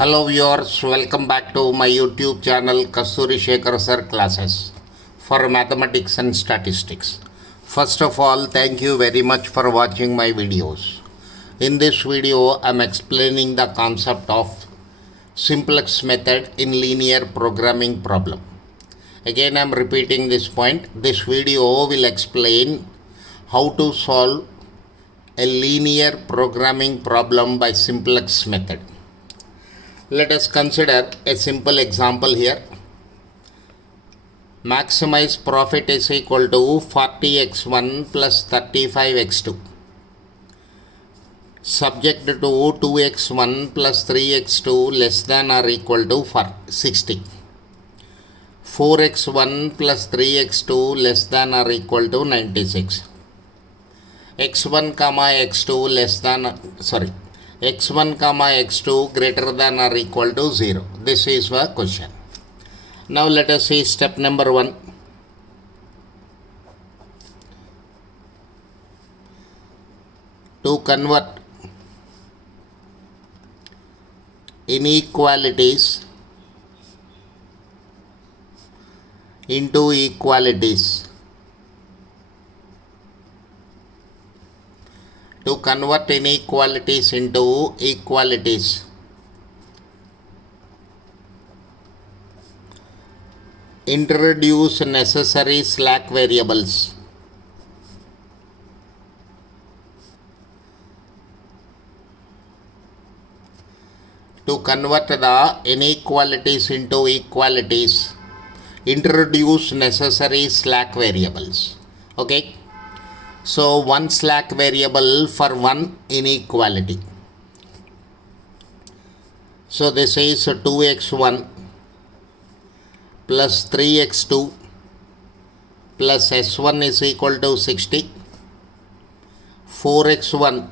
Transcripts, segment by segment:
Hello viewers, welcome back to my YouTube channel Kasturi Srinivas Sekhar classes for mathematics and statistics. First of all, thank you very much for watching my videos. In this video, I am explaining the concept of simplex method in linear programming problem. Again, I am repeating this point. This video will explain how to solve a linear programming problem by simplex method. Let us consider a simple example here. Maximize profit is equal to 40x1 plus 35x2. Subject to 2x1 plus 3x2 less than or equal to 60. 4x1 plus 3x2 less than or equal to 96. x1 comma x2 less than x1 comma x2 greater than or equal to 0. This is the question. Now let us see step number 1. To convert inequalities into equalities. To convert inequalities into equalities, introduce necessary slack variables. To convert the inequalities into equalities, introduce necessary slack variables. Okay. So, one slack variable for one inequality. So, this is 2x1 plus 3x2 plus s1 is equal to 60. 4x1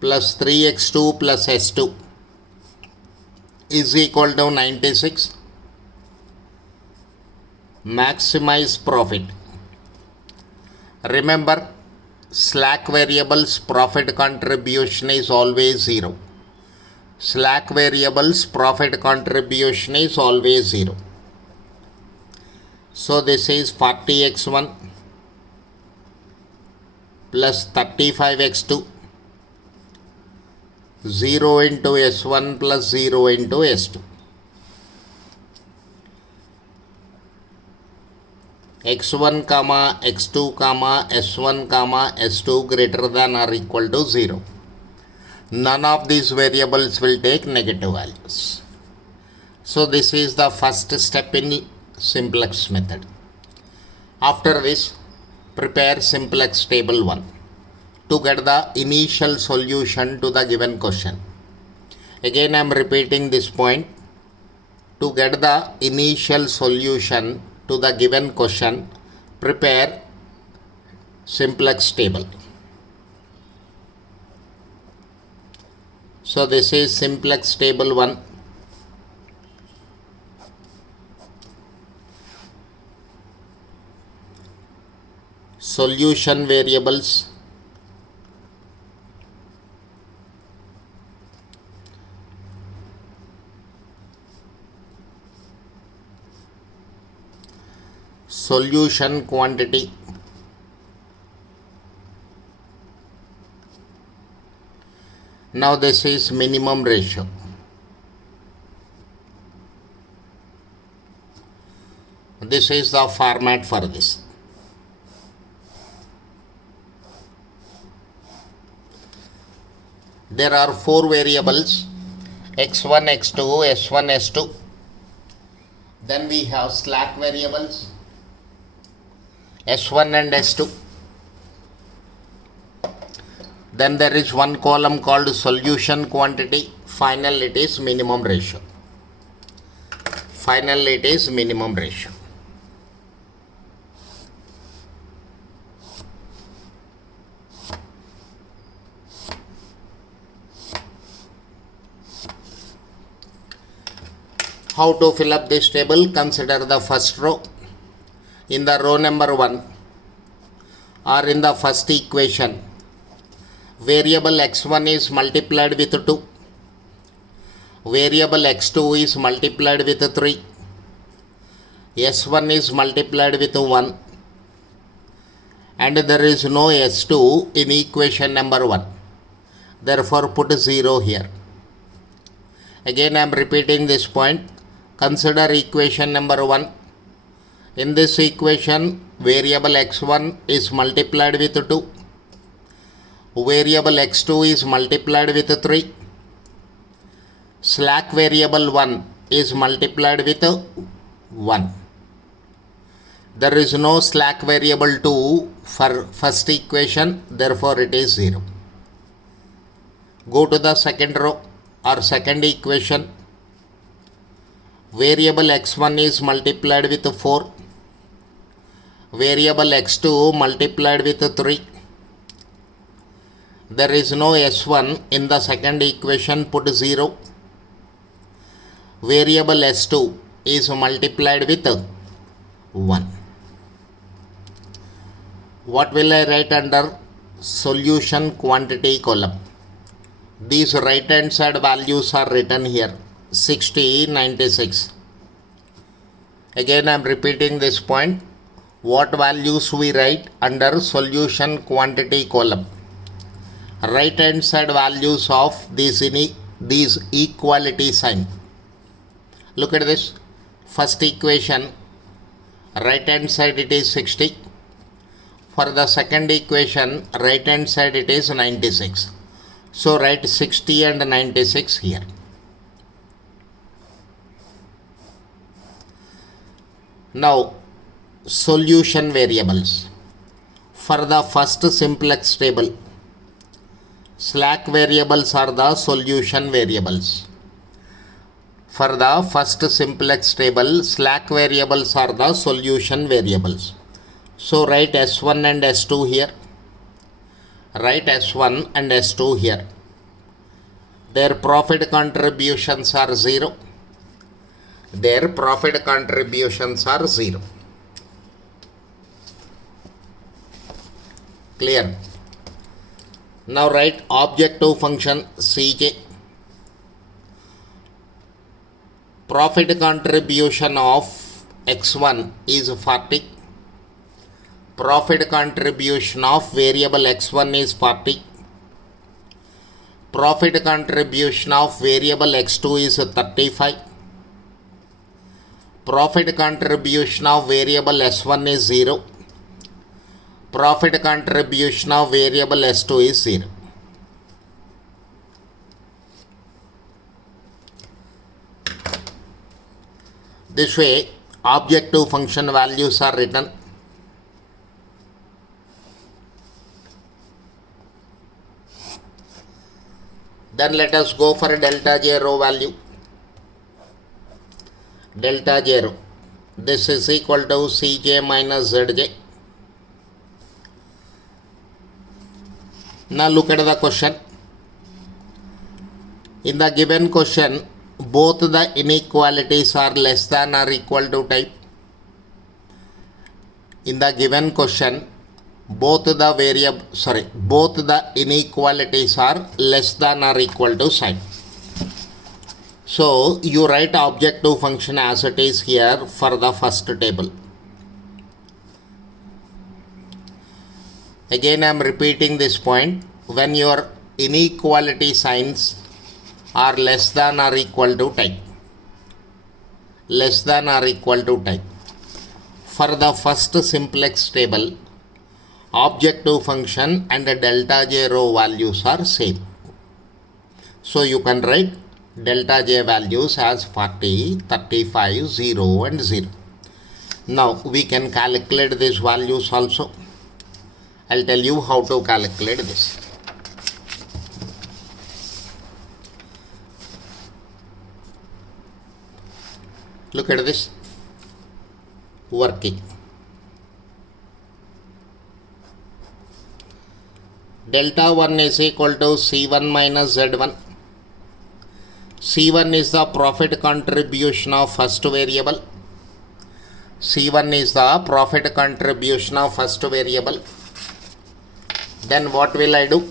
plus 3x2 plus s2 is equal to 96. Maximize profit. Remember, slack variables profit contribution is always 0. Slack variables profit contribution is always 0. So this is 40x1 plus 35x2, 0 into s1 plus 0 into s2. x1 comma x2 comma s1 comma s2 greater than or equal to 0. None of these variables will take negative values. So this is the first step in simplex method. After this, prepare simplex table 1 to get the initial solution to the given question. Again, I am repeating this point. To get the initial solution to the given question, prepare simplex table. So this is simplex table 1. Solution variables. Solution quantity. Now this is minimum ratio. This is the format for this. There are 4 variables: x1, x2, s1, s2. Then we have slack variables S1 and S2. Then there is one column called solution quantity. Final it is minimum ratio. Final it is minimum ratio. How to fill up this table? Consider the first row. In the row number 1 or in the first equation, variable x1 is multiplied with 2 variable x2 is multiplied with 3, s1 is multiplied with 1, and there is no s2 in equation number 1. Therefore, put 0 here. Again, I am repeating this point. Consider equation number 1. In this equation, variable x1 is multiplied with 2. Variable x2 is multiplied with 3. Slack variable 1 is multiplied with 1. There is no slack variable 2 for first equation, therefore it is 0. Go to the second row or second equation. Variable x1 is multiplied with 4. Variable x2 multiplied with 3. There is no s1 in the second equation, put 0. Variable s2 is multiplied with 1. What will I write under solution quantity column? These right hand side values are written here, 60, 96. Again, I am repeating this point. What values we write under solution quantity column? Right hand side values of these equality sign. Look at this. First equation, right hand side it is 60. For the second equation, right hand side it is 96. So write 60 and 96 here. Now, solution variables. For the first simplex table, slack variables are the solution variables. For the first simplex table, slack variables are the solution variables. So write S1 and S2 here. Write S1 and S2 here. Their profit contributions are 0. Their profit contributions are 0. Clear? Now write objective function Ck. Profit contribution of x1 is 40. Profit contribution of variable x1 is 40. Profit contribution of variable x2 is 35. Profit contribution of variable s1 is 0. Profit contribution of variable s2 is 0. This way, objective function values are written. Then let us go for delta J row value. Delta J row. This is equal to Cj minus Zj. Now look at the question. In the given question, both the inequalities are less than or equal to type. In the given question, both the inequalities are less than or equal to sign. So you write objective function as it is here for the first table. Again, I am repeating this point. When your inequality signs are less than or equal to type. Less than or equal to type. For the first simplex table, objective function and the delta J row values are same. So you can write delta J values as 40, 35, 0 and 0. Now we can calculate these values also. I'll tell you how to calculate this. Look at this. Working. Delta 1 is equal to C1 minus Z1. C1 is the profit contribution of first variable. C1 is the profit contribution of first variable. Then what will I do?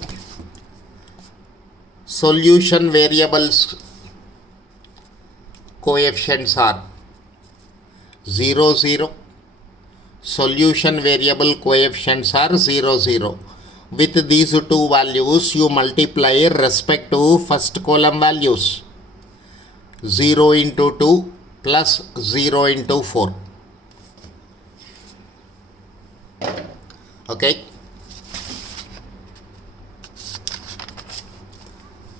Solution variables coefficients are 0, 0. Solution variable coefficients are 0, 0. With these two values, you multiply respect to first column values. 0 into 2 plus 0 into 4. Okay.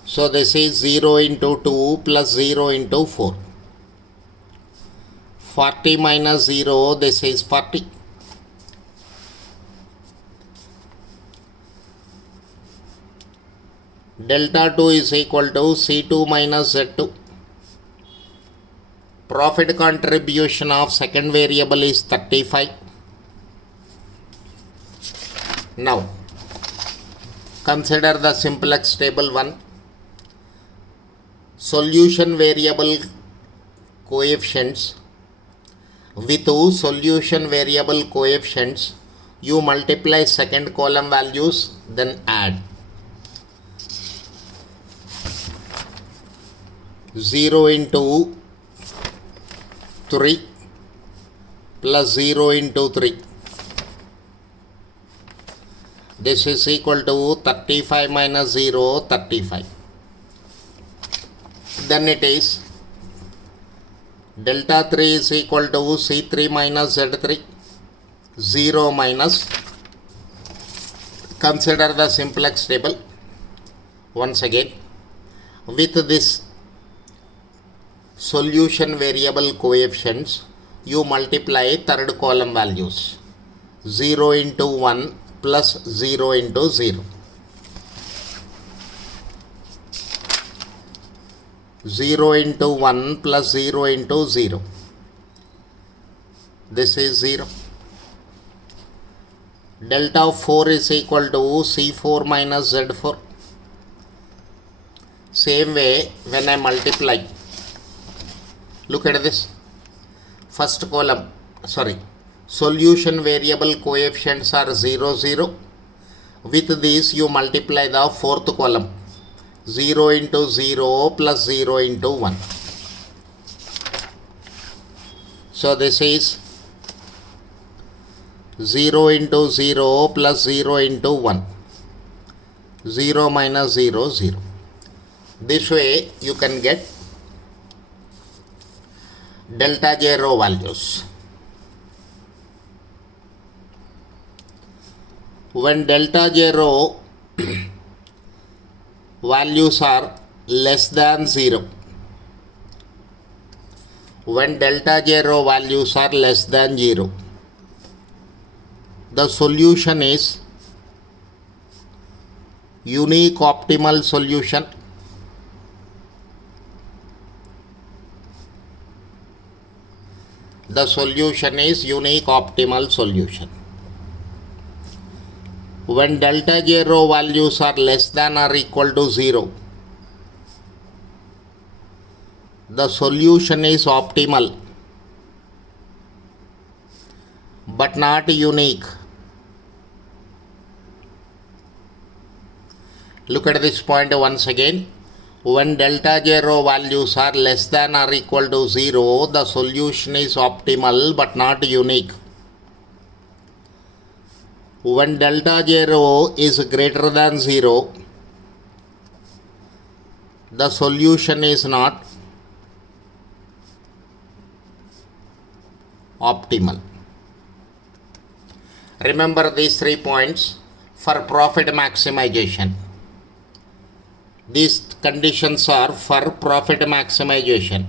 So this is 0 into 2 plus 0 into 4. 40 minus 0, this is 40. Delta 2 is equal to C2 minus Z2. Profit contribution of second variable is 35. Now, consider the simplex table 1. Solution variable coefficients. With solution variable coefficients, you multiply second column values, then add. 0 into 3 plus 0 into 3. This is equal to 35 minus 0, 35. Then it is delta 3 is equal to C3 minus Z3. 0 minus. Consider the simplex table once again. With this solution variable coefficients, you multiply third column values. 0 into 1 plus 0 into 0. 0 into 1 plus 0 into 0. This is 0. Delta 4 is equal to C4 minus Z4. Same way, when I multiply, look at this. First column, solution variable coefficients are 0, 0. With these, you multiply the fourth column. 0 into 0 plus 0 into 1. So this is 0 into 0 plus 0 into 1. 0 minus 0, 0. This way you can get delta J row values. When delta J row values are less than 0. When delta J row values are less than 0, the solution is unique optimal solution. The solution is unique optimal solution. When delta J row values are less than or equal to 0, the solution is optimal but not unique. Look at this point once again. When delta J row values are less than or equal to 0, the solution is optimal but not unique. When delta J row is greater than 0, the solution is not optimal. Remember these 3 points for profit maximization. These conditions are for profit maximization.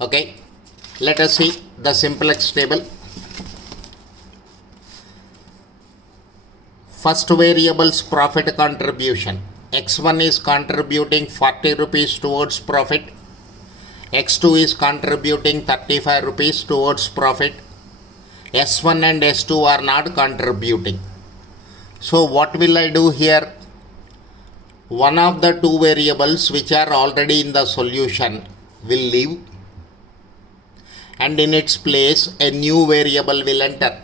Okay, let us see the simplex table. First variable's profit contribution. X1 is contributing 40 rupees towards profit. X2 is contributing 35 rupees towards profit. S1 and S2 are not contributing. So what will I do here? One of the two variables which are already in the solution will leave, and in its place a new variable will enter.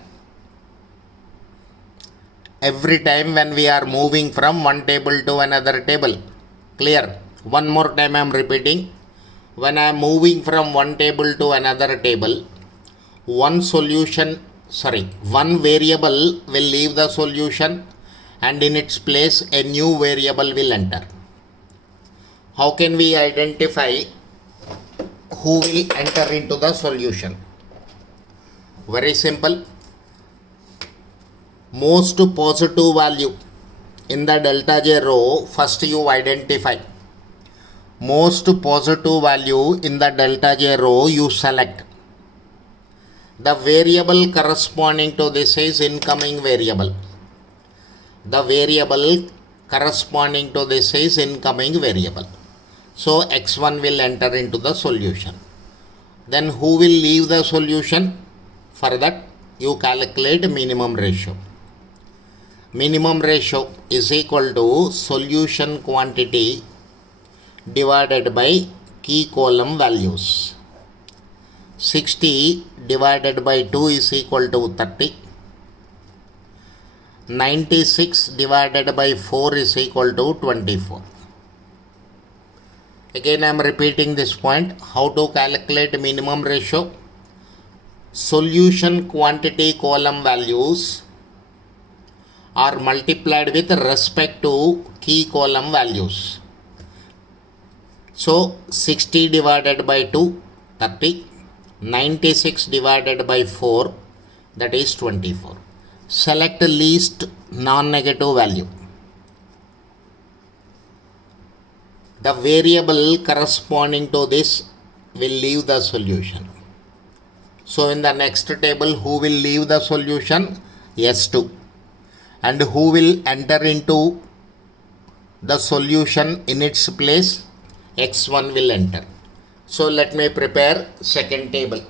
every time when we are moving from one table to another table. Clear? One more time I am repeating. When I am moving from one table to another table, one variable will leave the solution and in its place a new variable will enter. How can we identify who will enter into the solution? Very simple. Most positive value in the delta J row, first you identify. Most positive value in the delta J row you select. The variable corresponding to this is incoming variable. The variable corresponding to this is incoming variable. So x1 will enter into the solution. Then who will leave the solution? For that you calculate minimum ratio. Minimum ratio is equal to solution quantity divided by key column values. 60 divided by 2 is equal to 30. 96 divided by 4 is equal to 24. Again I am repeating this point. How to calculate minimum ratio? Solution quantity column values are multiplied with respect to key column values. So 60 divided by 2, 30. 96 divided by 4, that is 24. Select least non-negative value. The variable corresponding to this will leave the solution. So in the next table, who will leave the solution? S2. And who will enter into the solution in its place? X1 will enter. So let me prepare second table.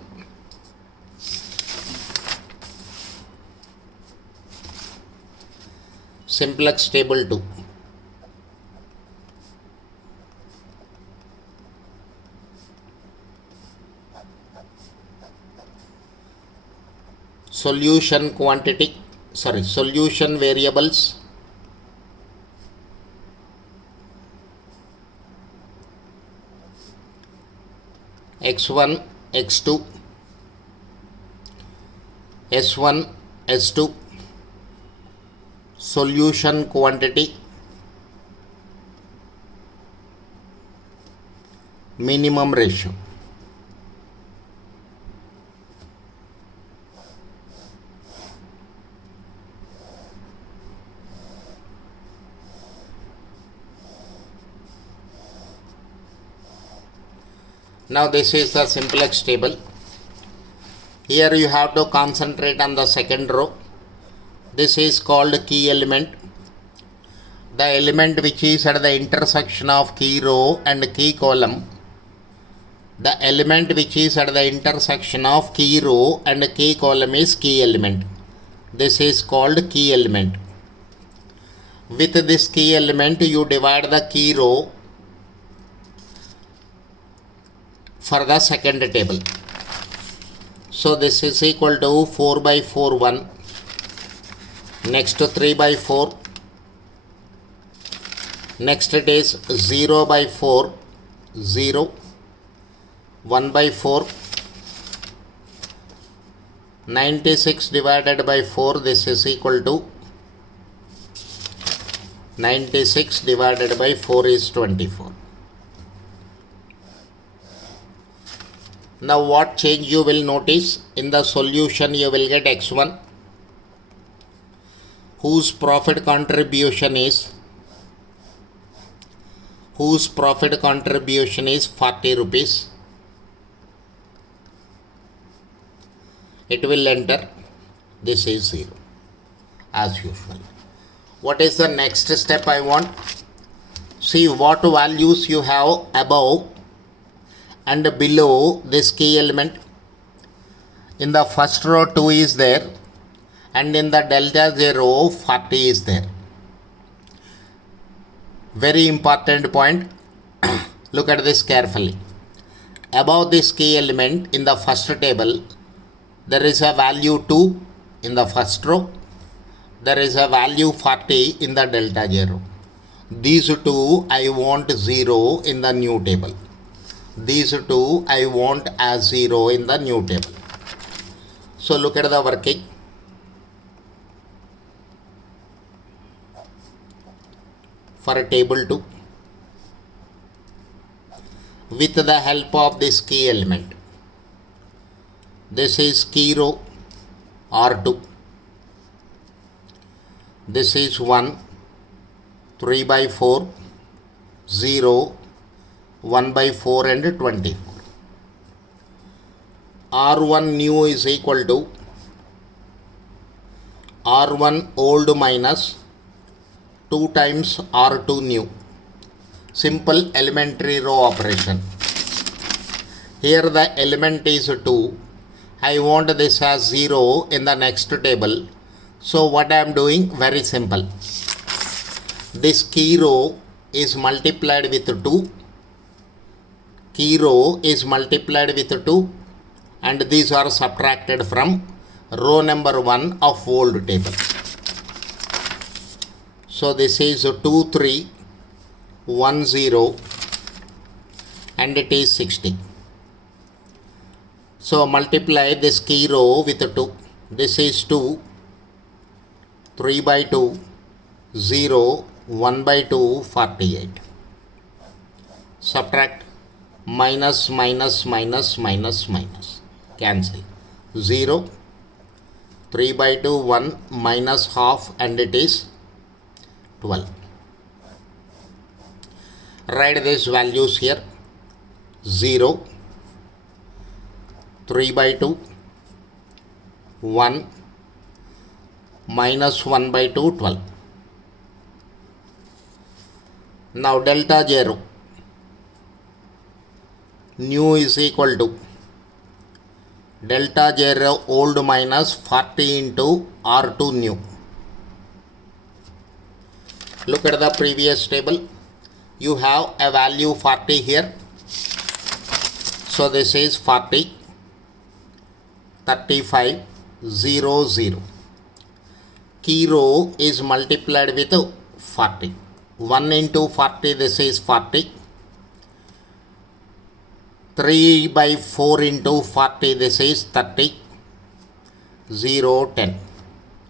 Simplex table 2. Solution variables. X1, X2, S1, S2, solution quantity, minimum ratio. Now this is the simplex table. Here you have to concentrate on the second row. This is called key element. The element which is at the intersection of key row and key column. The element which is at the intersection of key row and key column is key element. This is called key element. With this key element you divide the key row for the second table. So this is equal to 4 by 4 1. Next 3 by 4. Next it is 0 by 4 0. 1 by 4. 96 divided by 4, this is equal to 96 divided by 4 is 24. Now what change you will notice? In the solution you will get x1 whose profit contribution is 40 rupees. It will enter. This is 0 as usual. What is the next step I want? See what values you have above and below this key element. In the first row 2 is there and in the delta 0 40 is there. Very important point. Look at this carefully. Above this key element in the first table there is a value 2 in the first row. there is a value 40 in the delta J row. These two I want 0 in the new table. These two I want as 0 in the new table. So look at the working. For a table 2, with the help of this key element, this is key row R2, this is 1, 3 by 4, 0, 1 by 4 and 24. R1 new is equal to R1 old minus 2 times R2 new. Simple elementary row operation. Here the element is 2. I want this as 0 in the next table. So what I am doing? Very simple. This key row is multiplied with 2. Key row is multiplied with 2. And these are subtracted from row number 1 of old table. So this is 2, 3, 1, 0 and it is 60. So multiply this key row with 2. This is 2, 3 by 2, 0, 1 by 2, 48. Subtract minus, minus, minus, minus, minus. Cancel. 0, 3 by 2, 1 minus half and it is 12. Write these values here. 0, 3 by 2, 1 minus 1 by 2, 12. Now delta J row new is equal to delta J row old minus 40 into R2 new. Look at the previous table. You have a value 40 here. So this is 40, 35, 0, 0. Key row is multiplied with 40. 1 into 40, this is 40. 3 by 4 into 40, this is 30. 0, 10.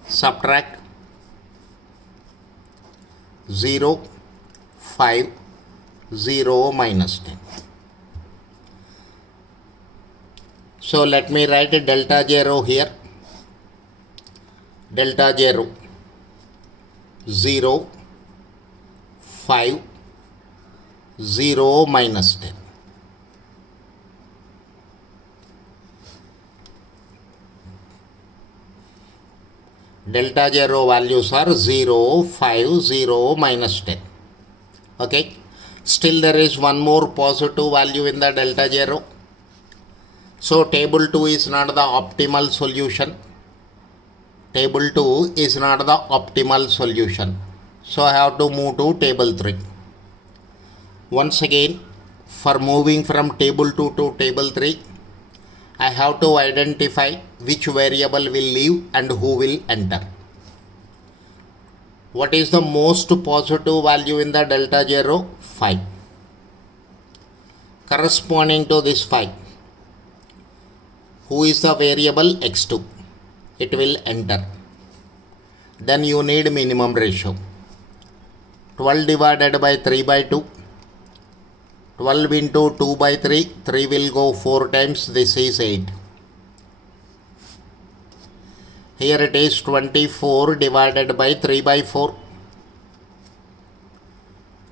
Subtract 0, 5, 0 minus 10. So let me write a delta J row here. Delta J row 0, 5, 0 minus 10. Delta J row values are 0, 5, 0 minus 10. Okay. Still there is one more positive value in the delta J row. So table 2 is not the optimal solution. Table 2 is not the optimal solution. So I have to move to table 3. Once again, for moving from table 2 to table 3, I have to identify which variable will leave and who will enter. What is the most positive value in the delta J row? 5. Corresponding to this 5, who is the variable? x2. It will enter. Then you need minimum ratio. 12 divided by 3 by 2. 12 into 2 by 3. 3 will go 4 times. This is 8. Here it is 24 divided by 3 by 4.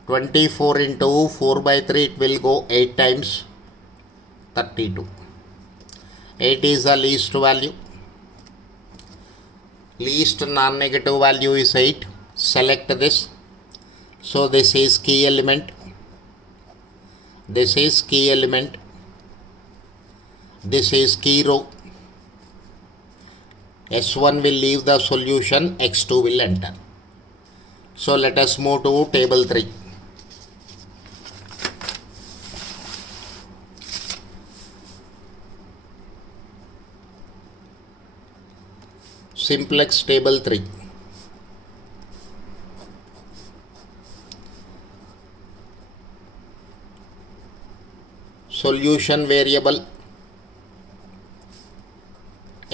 24 into 4 by 3. It will go 8 times. 32. 8 is the least value. Least non-negative value is 8. Select this. So this is key element. This is key element. This is key row. S1 will leave the solution. X2 will enter. So let us move to table 3. Simplex table 3. solution variable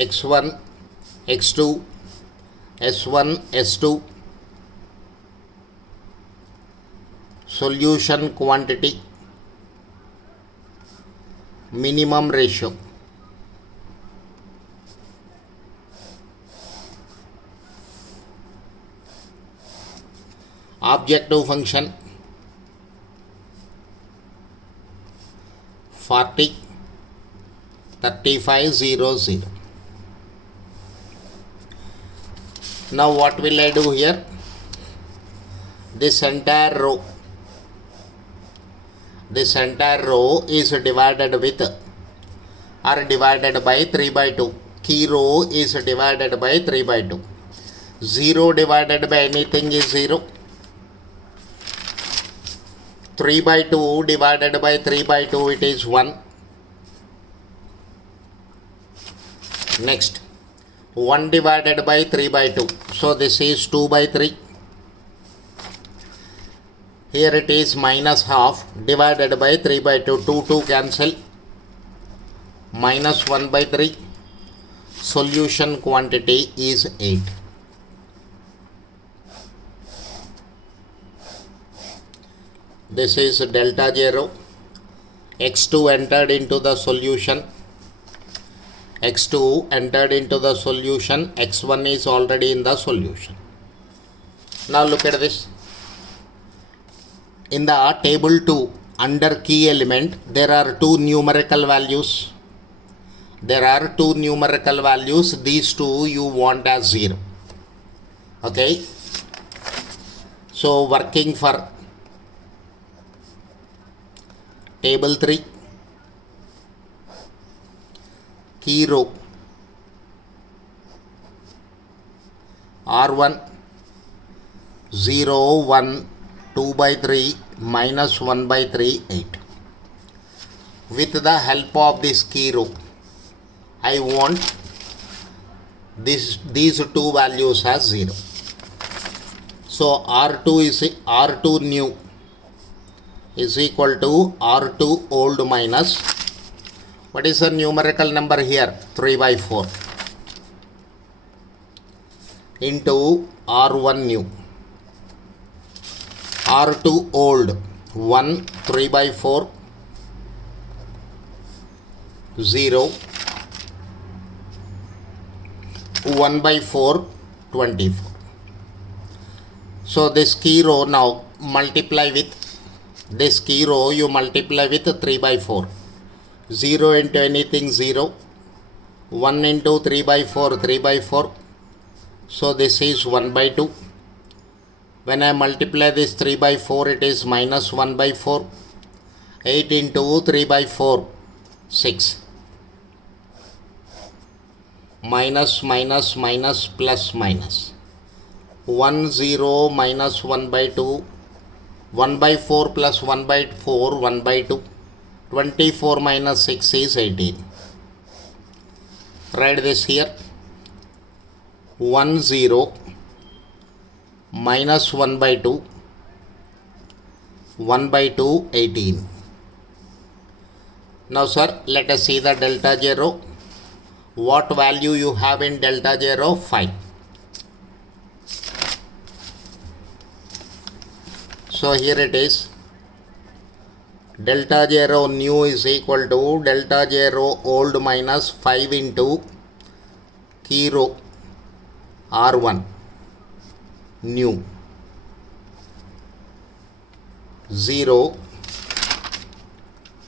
x1, x2, s1, s2, solution quantity, minimum ratio. Objective function 40, 35, 0, 0. Now what will I do here? This entire row is divided with or divided by 3 by 2. Key row is divided by 3 by 2. 0 divided by anything is 0. 3 by 2 divided by 3 by 2, it is 1. Next, 1 divided by 3 by 2. So this is 2 by 3. Here it is minus half divided by 3 by 2. 2 cancel. Minus 1 by 3. Solution quantity is 8. This is delta 0. x2 entered into the solution. x2 entered into the solution. x1 is already in the solution. Now look at this. In the table 2, under key element, there are two numerical values. These two you want as 0. Okay. So working for table 3, key row R1 0, 1, 2 by 3, minus 1 by 3, 8. With the help of this key row, I want these two values as 0. So R2 new is equal to R2 old minus, what is the numerical number here? 3 by 4 into R1 new. R2 old 1, 3 by 4, 0, 1 by 4, 24. So this key row now multiply with this key row, you multiply with 3 by 4. 0 into anything 0. 1 into 3 by 4, 3 by 4. So this is 1 by 2. When I multiply this 3 by 4, it is minus 1 by 4. 8 into 3 by 4, 6. Minus, minus, minus, plus, minus. 1, 0, minus 1 by 2. 1 by 4 plus 1 by 4, 1 by 2. 24 minus 6 is 18. Write this here. 1, 0, minus 1 by 2. 1 by 2, 18. Now sir, let us see the delta 0. What value you have in delta 0? 5. So here it is. Delta 0 new is equal to delta 0 old minus 5 into key row R1 new 0,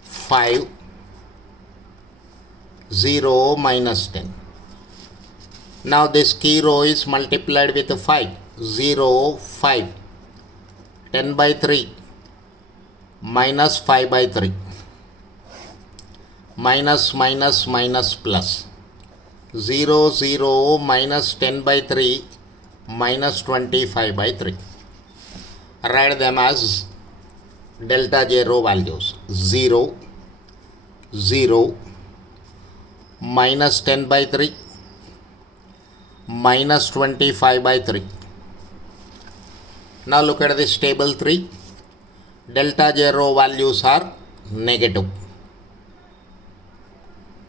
5, 0 minus 10. Now this key row is multiplied with 5. 0, 5. 10 by 3 minus 5 by 3. Minus, minus, minus, plus. 0, 0 minus 10 by 3 minus 25 by 3. Write them as delta 0 values. 0, 0 minus 10 by 3 minus 25 by 3. Now look at this table 3. Delta 0 values are negative.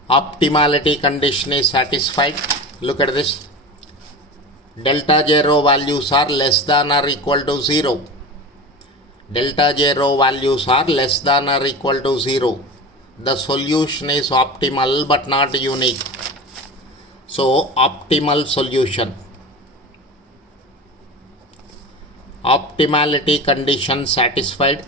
Optimality condition is satisfied. Look at this. Delta J rho values are less than or equal to 0. Delta J rho values are less than or equal to 0. The solution is optimal but not unique. So, optimal solution. Optimality condition satisfied.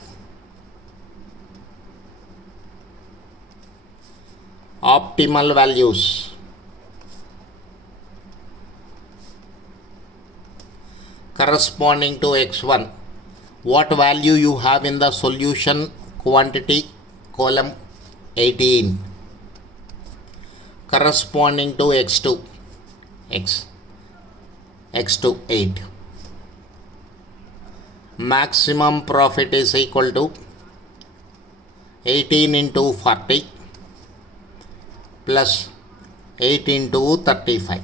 Optimal values. Corresponding to x1. What value you have in the solution quantity column? 18. Corresponding to x2. x2 8. Maximum profit is equal to 18 into 40 plus 8 into 35.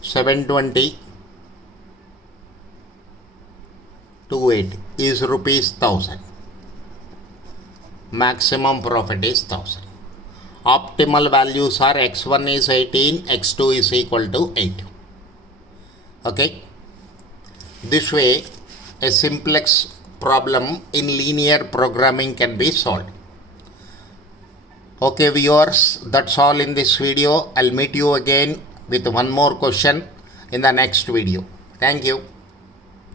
720 to 8 is rupees 1000. Maximum profit is 1000. Optimal values are x1 is 18, x2 is equal to 8. Okay. This way, a simplex problem in linear programming can be solved. Okay viewers, that's all in this video. I'll meet you again with one more question in the next video. Thank you.